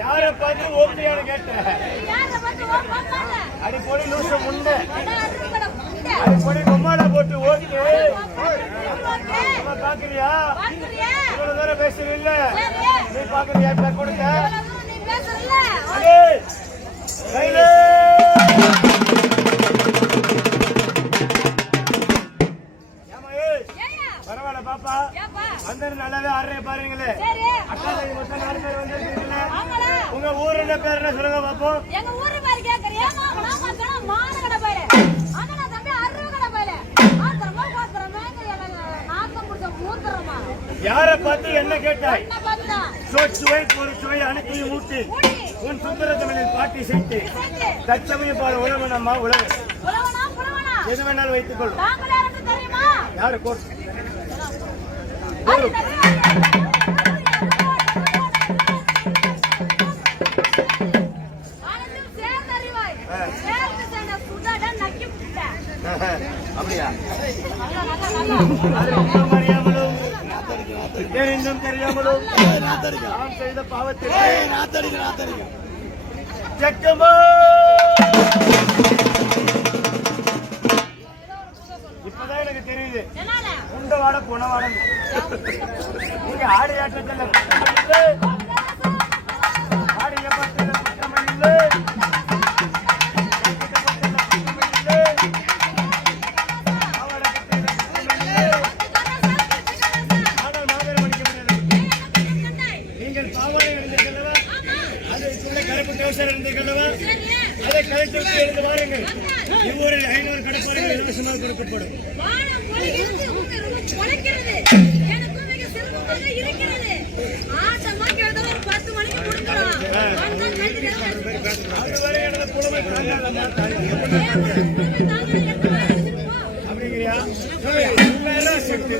யார பார்த்து ஓகேன்னு கேட்டேன். அடிப்பொடி லூச முண்டை, அடிப்பொடி பொம்மாடா போட்டு ஓகே பாக்குறியா? இவ்வளவு தூரம் பேசுறீல்ல, நீ பாக்குறியா? இப்ப கொடுங்க பரவாயில்ல பாப்பா. அந்த நல்லாவே ஆடுறே பாருங்களே. அக்கா மொத்தம் 4 பேர் வந்துருக்கீங்களே. உங்க ஊர் என்ன பேர் என்ன சொல்லுங்க பாப்போம். எங்க ஊரு பேர் கேக்குறியா? மானகட பேரு. அண்ணா தம்பி அருகட பேரு. ஆத்திரமா பாக்குறமா நாக்கம் புடிச்ச மூத்திரமா. யார பார்த்து என்ன கேட்டாய்? என்ன பார்த்தா? சுவை ஒரு சுவை அனைத்தையும் ஊட்டி உன் சுந்தரத்தமிழில் பாட்டி செய்து தச்சமயம் பாரு உழவனம்மா உழவன். உழவனா புலவனா எது வேணாலும் வைத்துக் கொள்ளும். தாங்கள் யாருக்கு தெரியுமா? யாரு கோட் அப்படியா? தெரிந்தும் தெரியாமலும் நாம் செய்த பாவத்திற்கு இப்பதான் எனக்கு தெரியுது. உண்ட வாட புனவாடம் நீங்க ஆடி ஆட்டத்தில் ஆடிய பட்டியல குற்றமில்லை. அதை கலைத்து விட்டு எழுந்து வாருங்கள். இவ்வூரில் 500 கடப்பாறைகள் இலவசமாக கொடுக்கப்படும். அதுவரை எனது புலமை அப்படிங்கிறியா? சக்தி